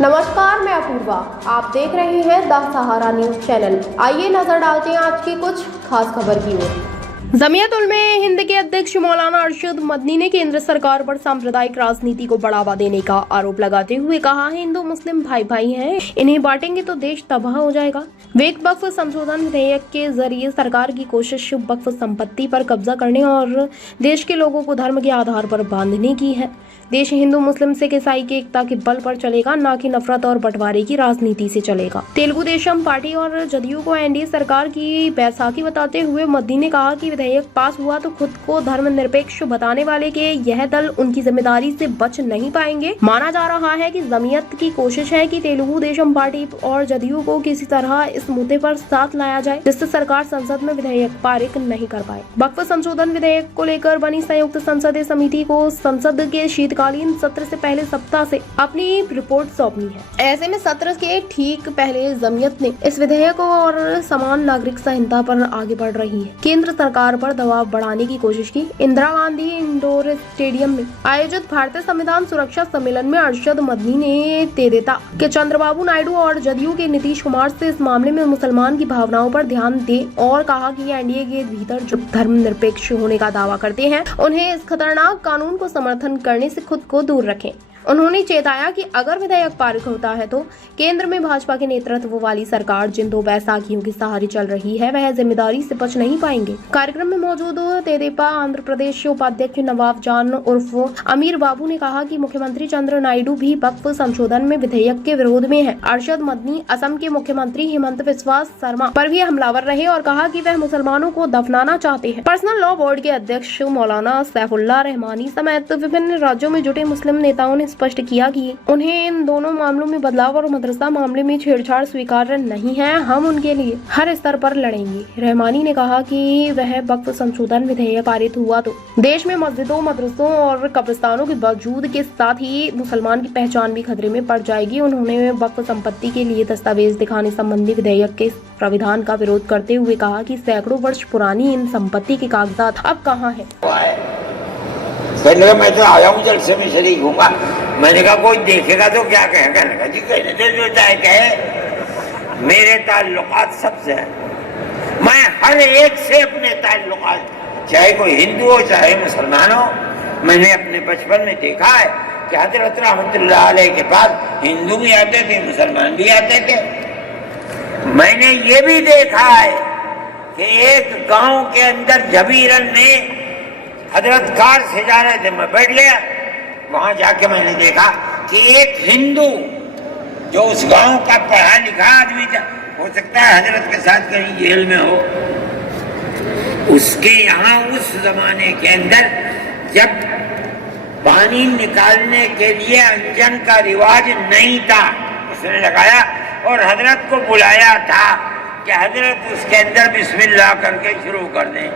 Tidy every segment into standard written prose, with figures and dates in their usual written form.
नमस्कार, मैं अपूर्वा। आप देख रहे हैं द सहारा न्यूज चैनल। आइए नजर डालते हैं आज की कुछ खास खबर की ओर। जमीयत उलमा हिंद के अध्यक्ष मौलाना अरशद मदनी ने केंद्र सरकार पर सांप्रदायिक राजनीति को बढ़ावा देने का आरोप लगाते हुए कहा है, हिंदू मुस्लिम भाई भाई हैं, इन्हें बांटेंगे तो देश तबाह हो जाएगा। वक्फ संशोधन विधेयक के जरिए सरकार की कोशिश वक्फ संपत्ति पर कब्जा करने और देश के लोगों को धर्म के आधार पर बांधने की है। देश हिंदू मुस्लिम सिख ईसाई के एकता के बल पर चलेगा, न कि नफरत और बंटवारे की राजनीति से चलेगा। तेलुगु देशम पार्टी और जदयू को एनडीए सरकार की बैसाखी बताते हुए मदनी ने कहा कि विधेयक पास हुआ तो खुद को धर्मनिरपेक्ष बताने वाले के यह दल उनकी जिम्मेदारी से बच नहीं पाएंगे। माना जा रहा है कि जमीयत की कोशिश है कि तेलुगु देशम पार्टी और जदयू को किसी तरह इस मुद्दे पर साथ लाया जाए, जिससे सरकार संसद में विधेयक पारित नहीं कर पाए। वक्फ संशोधन विधेयक को लेकर बनी संयुक्त संसदीय समिति को संसद के शीतकालीन सत्र से पहले सप्ताह से अपनी रिपोर्ट सौंपनी है। ऐसे में सत्र के ठीक पहले जमीयत ने इस विधेयक और समान नागरिक संहिता पर आगे बढ़ रही है। केंद्र सरकार पर दबाव बढ़ाने की कोशिश की। इंदिरा गांधी इंडोर स्टेडियम में आयोजित भारतीय संविधान सुरक्षा सम्मेलन में अरशद मदनी ने तेदेता के चंद्रबाबू नायडू और जदयू के नीतीश कुमार से इस मामले में मुसलमान की भावनाओं पर ध्यान दे और कहा कि एनडीए के भीतर जो धर्मनिरपेक्ष होने का दावा करते हैं, उन्हें इस खतरनाक कानून को समर्थन करने से खुद को दूर रखें। उन्होंने चेताया कि अगर विधेयक पारित होता है तो केंद्र में भाजपा के नेतृत्व वाली सरकार जिन दो बैसाखियों के सहारे चल रही है, वह जिम्मेदारी से बच नहीं पाएंगे। कार्यक्रम में मौजूद तेदेपा आंध्र प्रदेश उपाध्यक्ष नवाब जान उर्फ अमीर बाबू ने कहा कि मुख्यमंत्री चंद्र नायडू भी वक्फ संशोधन में विधेयक के विरोध में है। अरशद मदनी असम के मुख्यमंत्री हिमंत बिस्वा शर्मा पर भी हमलावर रहे और कहा कि वह मुसलमानों को दफनाना चाहते हैं। पर्सनल लॉ बोर्ड के अध्यक्ष मौलाना सैफुल्लाह रहमानी समेत विभिन्न राज्यों में जुटे मुस्लिम नेताओं ने स्पष्ट किया कि उन्हें इन दोनों मामलों में बदलाव और मदरसा मामले में छेड़छाड़ स्वीकार्य नहीं है। हम उनके लिए हर स्तर पर लड़ेंगे। रहमानी ने कहा कि वह वक्फ संशोधन विधेयक पारित हुआ तो देश में मस्जिदों, मदरसों और कब्रिस्तानों के वजूद के साथ ही मुसलमान की पहचान भी खतरे में पड़ जाएगी। उन्होंने वक्फ संपत्ति के लिए दस्तावेज दिखाने संबंधी विधेयक के प्राविधान का विरोध करते हुए कहा कि सैकड़ों वर्ष पुरानी इन संपत्ति के कागजात अब कहाँ है। कहने लगा मैं तो आया हूँ जलसे में शरीक हूँगा। मैंने कहा कोई देखेगा तो क्या कहेगा? कहने लगा जी कहने दे जो चाहे कहे, मेरे ताल्लुकात सबसे है। मैं हर एक से अपने ताल्लुकात, चाहे कोई हिंदू हो चाहे मुसलमान हो, मैंने अपने बचपन में देखा है कि हजरत रहमतुल्लाह अलैह के पास हिंदू भी आते थे, मुसलमान भी आते थे। मैंने ये भी देखा है कि एक गांव के अंदर जबीरन में हजरत कार से जा रहे थे, मैं बैठ गया। वहां जाके मैंने देखा कि एक हिंदू जो उस गांव का पढ़ा लिखा आदमी था, हो सकता है हजरत के साथ कहीं जेल में हो, उसके यहाँ उस जमाने के अंदर जब पानी निकालने के लिए अंजन का रिवाज नहीं था, उसने लगाया और हजरत को बुलाया था कि हजरत उसके अंदर बिस्मिल्लाह करके शुरू कर दें।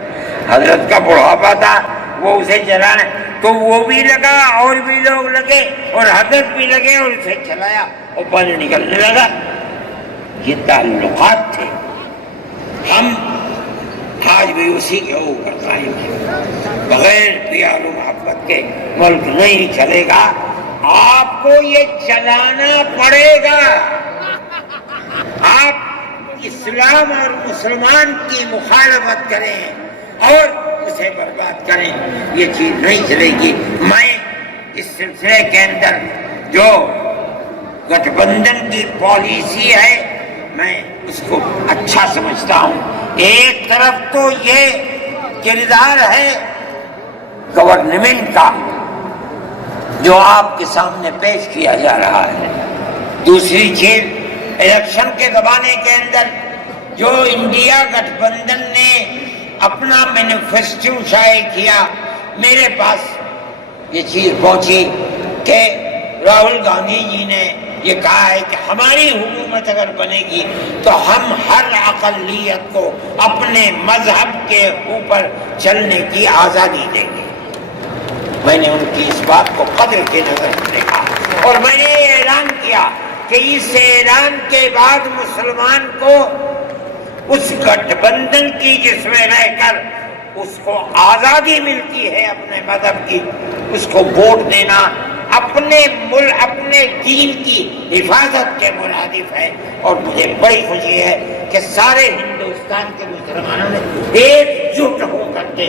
हजरत का बुढ़ापा था, वो उसे चलाए तो वो भी लगा और भी लोग लगे और हजरत भी लगे और उसे चलाया और पानी निकलने लगा। ये ताल्लुकात थे। हम आज भी उसी के ऊपर कायम हैं। बगैर प्यार और मोहब्बत के मुल्क नहीं चलेगा। आपको ये चलाना पड़ेगा। आप इस्लाम और मुसलमान की मुखालफत करें और उसे बर्बाद करें, ये चीज नहीं चलेगी। मैं इस सिलसिले के अंदर जो गठबंधन की पॉलिसी है, मैं उसको अच्छा समझता हूं। एक तरफ तो ये किरदार है गवर्नमेंट का जो आपके सामने पेश किया जा रहा है। दूसरी चीज, इलेक्शन के जमाने के अंदर जो इंडिया गठबंधन ने अपना मैनिफेस्टो शाये किया, मेरे पास ये चीज पहुंची कि राहुल गांधी जी ने ये कहा है कि हमारी हुकूमत अगर बनेगी तो हम हर अक़लियत को अपने मजहब के ऊपर चलने की आज़ादी देंगे। मैंने उनकी इस बात को कद्र के नजर से देखा और मैंने ये ऐलान किया कि इस ऐलान के बाद मुसलमान को उस गठबंधन की जिसमें रहकर उसको आजादी मिलती है अपने मजहब की, उसको वोट देना अपने दीन की हिफाजत के मुरादिफ है। और मुझे बड़ी खुशी है कि सारे हिंदुस्तान के मुसलमानों ने एकजुट होकर के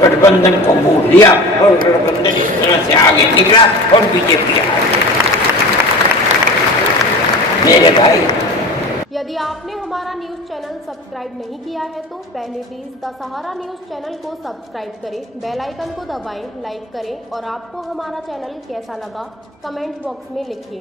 गठबंधन को मोड़ लिया और गठबंधन इस तरह से आगे निकला और बीजेपी आ गई। मेरे भाई, यदि आपने हमारा न्यूज़ चैनल सब्सक्राइब नहीं किया है तो पहले please the Sahara news channel को सब्सक्राइब करें, बेल आइकन को दबाएं, लाइक करें और आपको हमारा चैनल कैसा लगा कमेंट बॉक्स में लिखें।